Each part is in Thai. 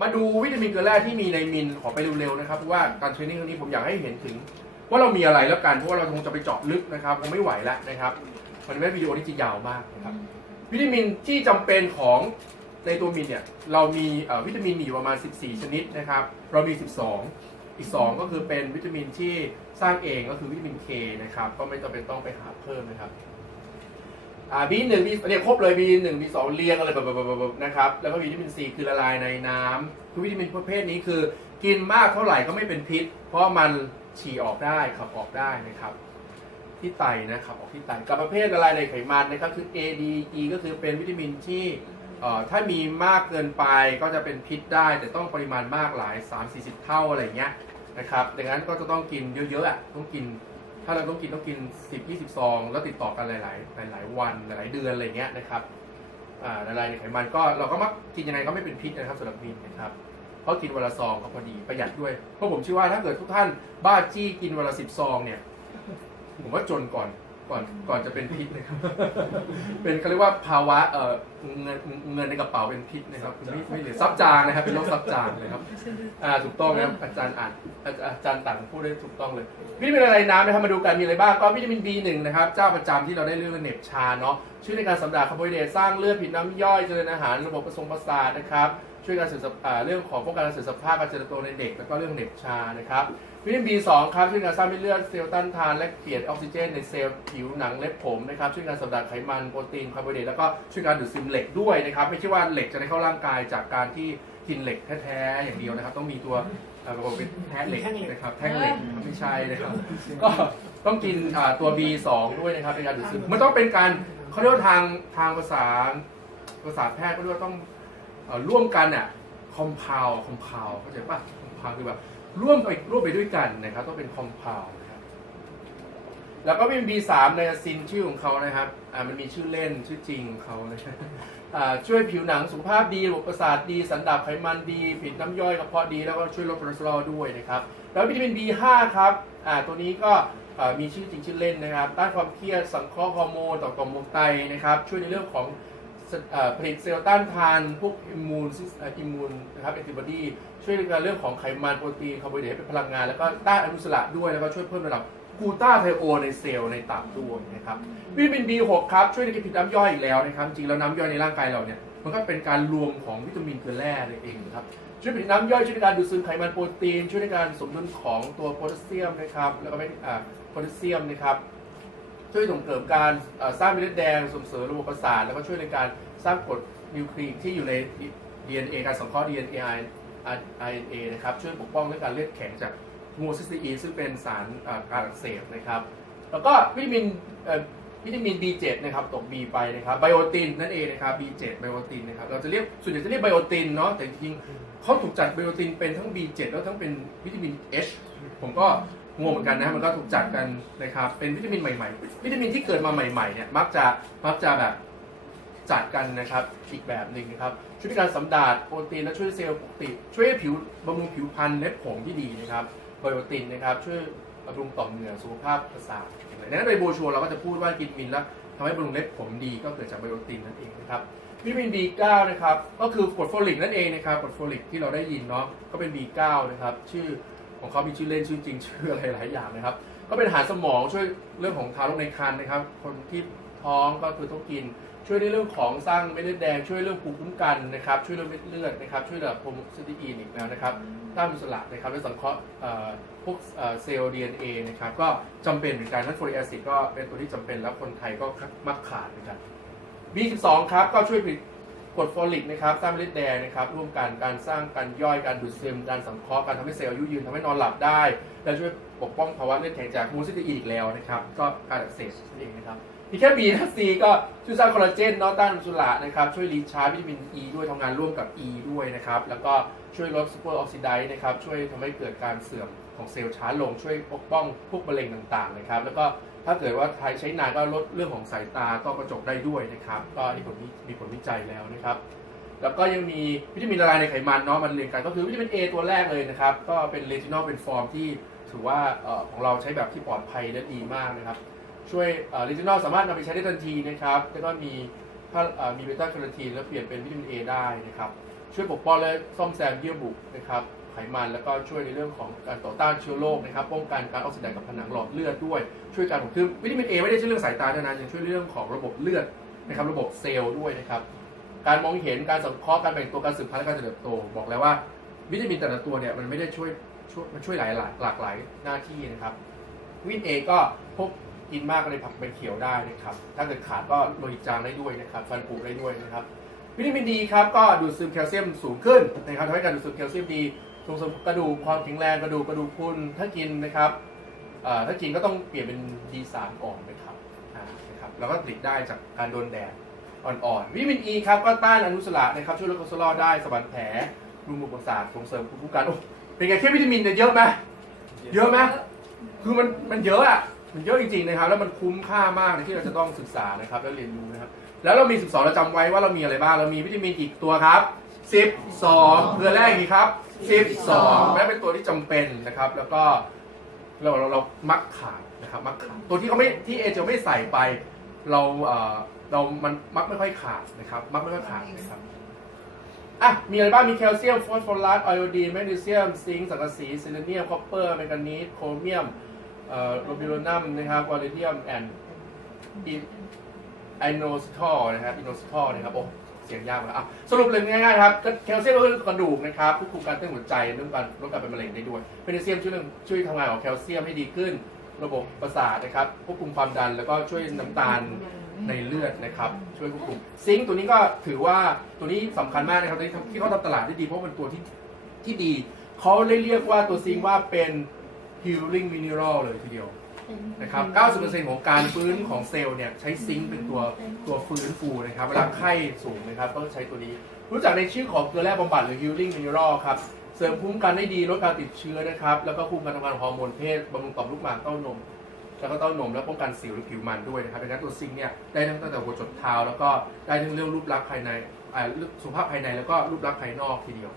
มาดูวิตามินเกลือแร่ที่มีในมินขอไปเร็วๆนะครับเพราะว่าการเทรนนิ่งครั้งนี้ผมอยากให้เห็นถึง ว่าเรามีอะไรแล้วกันเพราะว่าเราคงจะไปเจาะลึกนะครับคงไม่ไหวแล้วนะครับมันเป็นวิดีโอที่จะยาวมากนะครับวิตามินที่จำเป็นของในตัวมินเนี่ยเรามีวิตามินมีอยู่ประมาณ 14 ชนิดนะครับ เรามี 12 อีก 2 ก็คือเป็นวิตามินที่สร้างเองก็คือวิตามิน K นะครับก็ไม่จำเป็นต้องไปหาเพิ่มนะครับ อ่า B1 B เรียครบเลย B1 B2 เรียงอะไรแบบๆนะครับ แล้วก็วิตามิน C คือละลายในน้ำคือวิตามินประเภทนี้คือ กินมากเท่าไหร่ก็ไม่เป็นพิษ เพราะมันฉี่ออกได้ขับออกได้นะครับ ที่ไตนะครับออกที่ไตกับประเภทละลายในไขมันนะครับคือ A D E ก็คือเป็นวิตามินที่เอ่อถ้ามีมากเกินไปก็จะเป็นพิษได้ แต่ต้องปริมาณมากหลาย 3-40 เท่าอะไรเงี้ยนะครับดังนั้นก็จะต้องกินเยอะๆอะต้องกิน ถ้าเราต้องกินต้องกิน 10-20ซองแล้วติดต่อกันหลาย ๆ หลาย ๆ วันหลายๆเดือนอะไรเงี้ยนะครับอ่าละลายในไขมันก็เราก็มักกินยังไงก็ไม่เป็นพิษนะครับสำหรับมินนะครับเพราะกินวันละซองก็พอดีประหยัดด้วยเพราะผมเชื่อว่าถ้าเกิดทุกท่านบ้าจี้กินวันละสิบซองเนี่ยผมว่าจนก่อน ก่อนก่อนจะเป็นพิษนะครับ เป็นเขาเรียกว่าภาวะเอ่อเงินเงินในกระเป๋าเป็นพิษนะครับไม่ไม่เหลือซับจางนะครับ เป็นโรคซับจางเลยครับอ่าถูกต้องนะครับอาจารย์อ่านอาอาจารย์ต่างพูดได้ถูกต้องเลยวิตามินอะไรน้ำนะครับมาดูกันมีอะไรบ้างก็วิตามิน B1 นะครับเจ้าประจำที่เราได้เรื่องเหน็บชาเนาะช่วยในการสำราญคาร์โบไฮเดรตสร้างเลือดผิดน้ำย่อยเจริญอาหารระบบประสงประสาทนะครับ ช่วยการสื่อสารอ่าเรื่องของป้องกันการเสื่อมสภาพการเจริญเติบโตในเด็ก แล้วก็เรื่องเหน็บชานะครับวิตามิน B2 ครับช่วยในการสร้างเม็ดเลือดเซลล์ต้านทานและเปลี่ยนออกซิเจนในเซลล์ผิวหนังเล็บผมนะครับช่วยในการสัมผัสไขมันโปรตีนคาร์โบไฮเดรตแล้วก็ช่วยการดูดซึมเหล็กด้วยนะครับไม่ใช่ว่าเหล็กจะได้เข้าร่างกายจากการที่กินเหล็กแท้ๆอย่างเดียวนะครับ ต้องมีตัวเอ่อระบบเป็นแท้เหล็กนะครับแท่งเหล็กนะครับไม่ใช่นะครับ ก็ต้องกินอ่าตัว B2 ด้วยนะครับในการดูดซึมมันต้องเป็นการเขาเรียกว่าทางทางภาษาภาษาแพทย์ก็เรียกว่าต้องเอ่อ ร่วมกันอะคอมเพลคอมเพลเข้าใจป่ะคอมเพลคือแบบร่วมไปร่วมไปด้วยกันนะครับ ต้องเป็นคอมเพลนะครับแล้วก็มี B3 ในซินชื่อของเขานะครับอ่ามันมีชื่อเล่นชื่อจริงของเขานะครับอ่าช่วยผิวหนังสุขภาพดีระบบประสาทดี สันดาปไขมันดี ผิดน้ำย่อยกระเพาะดีแล้วก็ช่วยลดคอเลสเตอรอลด้วยนะครับแล้ววิตามิน B5 ครับอ่าตัวนี้ก็มีชื่อจริงชื่อเล่นนะครับต้านความเครียดสังเคราะห์ฮอร์โมนต่อต่อมหมวกไตนะครับ ช่วยในเรื่องของ ผลิตเซลล์ต้านทานพวกอิมมูนอิมมูนนะครับแอนติบอดีช่วยในการเรื่องของไขมันโปรตีนคาร์โบไฮเดรตเป็นพลังงาน แล้วก็ต้านอนุมูลอิสระด้วยแล้วก็ช่วยเพิ่มระดับกูต้าไทโอในเซลล์ในตับด้วยนะครับวิตามิน B6 ครับช่วยในการผลิตน้ำย่อยอีกแล้วนะครับจริงแล้วน้ำย่อยในร่างกายเราเนี่ยมันก็เป็นการรวมของวิตามินเกลือแร่เองนะครับช่วยผลิตน้ำย่อยช่วยในการดูดซึมไขมันโปรตีน ช่วยในการสมดุลของตัวโพแทสเซียมนะครับแล้วก็ไม่อ่าโพแทสเซียมนะครับ ช่วยส่งเสริมการสร้างเม็ดเลือดแดงส่งเสริมระบบประสาทแล้วก็ช่วยในการสร้างกรดนิวคลีอิกที่อยู่ใน DNA การสังเคราะห์ DNA RNA นะครับช่วยปกป้องเรื่องการเลือดแข็งจากโมซิสตีซึ่งเป็นสารการอักเสบนะครับแล้วก็วิตามินวิตามิน B7 นะครับตก B ไปนะครับไบโอตินนั่นเองนะครับ B7 ไบโอตินนะครับเราจะเรียกส่วนใหญ่จะเรียกไบโอตินเนาะแต่จริงเขาถูกจัดไบโอตินเป็นทั้ง B7 แล้วทั้งเป็นวิตามิน H ผมก็ งงเหมือนกันนะมันก็ถูกจัดกันนะครับเป็นวิตามินใหม่ๆ วิตามินที่เกิดมาใหม่ๆเนี่ยมักจะมักจะแบบจัดกันนะครับอีกแบบหนึ่งนะครับช่วยในการสำดาดโปรตีนและช่วยเซลล์ปกติช่วยให้ผิวบำรุงผิวพรรณเล็บผมที่ดีนะครับไบโอตินนะครับช่วยบำรุงต่อมเหงื่อสุขภาพประสาทอย่างไรดังนั้นในโบชัวเราก็จะพูดว่ากินมินแล้วทำให้บำรุงเล็บผมดีก็เกิดจากไบโอตินนั่นเองนะครับวิตามิน B9 นะครับก็คือโกรดโฟลิกนั่นเองนะครับโกรดโฟลิกที่เราได้ยินเนาะก็เป็น B9 นะครับชื่อ ของเขามีชื่อเล่นชื่อจริงชื่ออะไรหลายอย่างนะครับ ก็เป็นอาหารสมองช่วยเรื่องของทารกในครรภ์นะครับ คนที่ท้องก็คือต้องกิน ช่วยในเรื่องของสร้างเม็ดเลือดแดงช่วยเรื่องภูมิคุ้มกันนะครับช่วยเรื่องเม็ดเลือดนะครับช่วยระดับโฮอร์โมนสตีนอีกแล้วนะครับต้านอิสระนะครับและสังเคราะห์เอ่อพวกเอ่อเซลล์ DNA นะครับก็จำเป็นเหมือนกันนั้นโฟลิกแอซิดก็เป็นตัวที่จำเป็นแล้วคนไทยก็มักขาดเหมือนกัน B12 ครับก็ช่วยผลิต กรดโฟลิกนะครับสร้างเม็ดเลือดแดงนะครับร่วมกันการสร้างการย่อยการดูดซึมการสังเคราะห์การทำให้เซลล์อายุยืนทำให้นอนหลับได้ และช่วยปกป้องภาวะเลือดแข็งจากมูลซิตีอีกแล้วนะครับก็การอักเสบนั่นเองนะครับมีแค่ B นะ C ก็ช่วยสร้างคอลลาเจนนอะต้านอนุมูลอิสระนะครับช่วยรีชาร์จวิตามิน E ด้วยทำงานร่วมกับ E ด้วยนะครับแล้วก็ช่วยลดซูเปอร์ออกซิไดซ์นะครับช่วยทำให้เกิดการเสื่อมของเซลล์ช้าลงช่วยปกป้องพวกมะเร็งต่างๆนะครับแล้วก็ ถ้าเกิดว่าใครใช้นานก็ลดเรื่องของสายตาต้อกระจกได้ด้วยนะครับ ก็นี่ผลมีผลวิจัยแล้วนะครับ แล้วก็ยังมีวิตามินละลายในไขมันเนาะมันเรียงกันก็คือวิตามิน A ตัวแรกเลยนะครับ ก็เป็นเลจินอลเป็นฟอร์มที่ถือว่าออของเราใช้แบบที่ปลอดภัยและดีมากนะครับ ช่วยเลจินอลสามารถนำไปใช้ได้ทันทีนะครับแล้วก็มีถ้ามีเบต้าแคโรทีนแล้วเปลี่ยนเป็นวิตามินเอได้นะครับ ช่วยปกป้องและซ่อมแซมเยื่อบุนะครับ มัน แล้วก็ช่วยในเรื่องของการต่อต้านเชื้อโรคนะครับ ป้องกันการออกซิไดกับผนังหลอดเลือดด้วย ช่วยการคือวิตามินเอไม่ได้ช่วยเรื่องสายตาเท่านั้นยังช่วยเรื่องของระบบเลือดนะครับ ระบบเซลล์ด้วยนะครับ การมองเห็น การสังเคราะห์ การแบ่งตัว การสืบพันธุ์ และการเจริญเติบโต บอกแล้วว่า วิตามินแต่ละตัวเนี่ยมันไม่ได้ช่วยช่วยมันช่วยหลายหลายหลากหลายหน้าที่นะครับ วิตเอก็พวกกินมากก็เลยผักใบเขียวได้นะครับ ถ้าเกิดขาดก็โลหิตจางได้ด้วยนะครับ ฟันผุได้ด้วยนะครับวิตามินดีครับก็ดูดซึมแคลเซียมสูงขึ้นนะครับทำให้การดูดซึมแคลเซียมดี ส่งเสริมกระดูกความแข็งแรงกระดูกกระดูกพรุนถ้ากินนะครับถ้ากินก็ต้องเปลี่ยนเป็น D3 ก่อนนะครับนะครับแล้วก็ผลิตได้จากการโดนแดดอ่อนๆวิตามินอ e ีครับก็ต้านอนุมูลอิสระนะครับช่วยลดคอเลสเตอรอลได้สมานแผลรุงประสาทส่งเสริมภูมิคุ้มกันโอ้เป็นไงแค่วิตามินเนี่ยเยอะไหมเยอะไหมคือมันมันเยอะอะมันเยอะจริงๆนะครับ แล้วมันคุ้มค่ามากเลยที่เราจะต้องศึกษานะครับและเรียนรู้นะครับ แล้วเรามี 12 เราจำไว้ว่าเรามีอะไรบ้างเรามีวิตามินกี่ตัวครับ 12เกลือแร่กี่ครับ 12แม้เป็นตัวที่จำเป็นนะครับ แล้วก็เราเราเรามักขาดนะครับมักขาดตัวที่เขาไม่ที่เอเจไม่ใส่ไป เราเอ่อเรามันมักไม่ค่อยขาดนะครับ มักไม่ค่อยขาดนะครับอะมีอะไรบ้างมีแคลเซียมฟอสฟอรัสไอโอดีนแมกนีเซียมซิงค์สังกะสีซิลิเนียมคอปเปอร์แมงกานีสโครเมียมเอ่อโรบิโลนัมนะครับวอลเลเดียมแอนด์ไอโนซิทอลนะครับอินโนซิทอลนะครับโอ้ เสียงยากมากอะสรุปเลยง่ายๆครับแคลเซียมก็คือกระดูกนะครับควบคุมการเต้นหัวใจเรื่องการลดการเป็นมะเร็งได้ด้วยแมกนีเซียมช่วยเรื่องช่วยทำงานของแคลเซียมให้ดีขึ้น ระบบประสาทนะครับควบคุมความดันแล้วก็ช่วยน้ำตาลในเลือดนะครับช่วยควบคุมซิงค์ตัวนี้ก็ถือว่าตัวนี้สำคัญมากนะครับที่เขาทำตลาดได้ดีเพราะมันตัวที่ที่ดีเขาเรียกว่าตัวซิงค์ว่าเป็น healing mineral เลยทีเดียว นะครับ 90%ของการฟื้นของเซลล์เนี่ยใช้ซิงค์เป็นตัวตัวฟื้นฟูนะครับ เวลาไข้สูงนะครับก็ใช้ตัวนี้ รู้จักในชื่อของเกลือแร่บำบัดหรือ healing mineral ครับ เสริมภูมิคุ้มกันได้ดีลดการติดเชื้อนะครับ แล้วก็คุมการทำงานของฮอร์โมนเพศบำรุงต่อมลูกหมากเต้านม แล้วก็เต้านมและป้องกันสิวหรือผิวมันด้วยนะครับดังนั้นตัวซิงค์เนี่ยได้ทั้งตั้งแต่หัวจดเท้า แล้วก็ได้ทั้งเรื่องรูปลักษณ์ภายในอ่าสุขภาพภายในแล้วก็รูปลักษณ์ภายนอกทีเดียว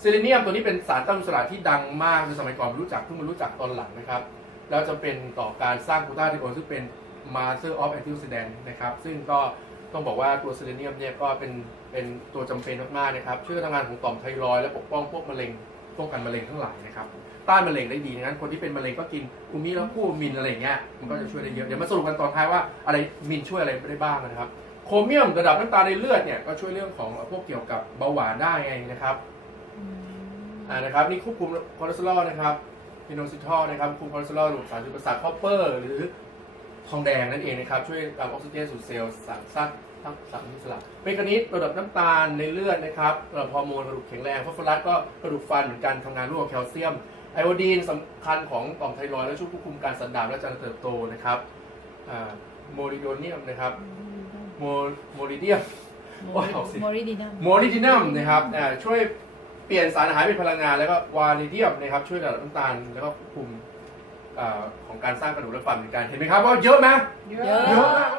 เซเลเนียมตัวนี้เป็นสารต้านอนุมูลอิสระที่ดังมากในสมัยก่อนไม่รู้จักเพิ่งมารู้จักตอนหลังนะครับ แล้วจะเป็นต่อการสร้างกูตาไทโอนซึ่งเป็น Master of Antioxidant นะครับ ซึ่งก็ต้องบอกว่าตัวเซเลเนียมเนี่ยก็เป็นเป็นตัวจำเป็นมากๆนะครับช่วยทำงานของต่อมไทรอยและปกป้องพวกมะเร็งป้องกันมะเร็งทั้งหลายนะครับต้านมะเร็งได้ดีงั้นคนที่เป็นมะเร็งก็กินอูมิแล้วคู่มินอะไรเงี้ยมันก็จะช่วยได้เยอะเดี๋ยวมาสรุปกันตอนท้ายว่าอะไรมินช่วยอะไรได้บ้างนะครับ โครเมียมระดับน้ำตาลในเลือดเนี่ยก็ช่วยเรื่องของพวกเกี่ยวกับเบาหวานได้ไงนะครับอ่านะครับนี่ควบคุมคอเลสเตอรอลนะครับ พิโนซิทอลนะครับควบคุมคอเลสเตอรอลระบบสารสื่อประสาทคอปเปอร์ หรือทองแดงนั่นเองนะครับ ช่วยการออกซิเจนสู่เซลล์สารสร้างทั้งสารอิสระเมกานิสระดับน้ำตาลในเลือดนะครับระดับฮอร์โมนกระดูกแข็งแรงฟอสฟอรัสก็กระดูกฟันเหมือนกันทำงานร่วมกับแคลเซียมไอโอดีนสำคัญของต่อมไทรอยด์และช่วยควบคุมการสันดาปและการเติบโตนะครับโมริโดเนียมนะครับโมโมริเดียมโอ้ยออกเสียงโมริดีนัมโมริดินัมนะครับอ่าช่วย เปลี่ยนสารอาหารเป็นพลังงานแล้วก็วานิเดียมนะครับช่วยระดับน้ำตาลแล้วก็ควบคุมอาของการสร้างกระดูกและฟันเหมือนกันเห็นไหมครับว่าเยอะไหมเยอะ เยอะมาก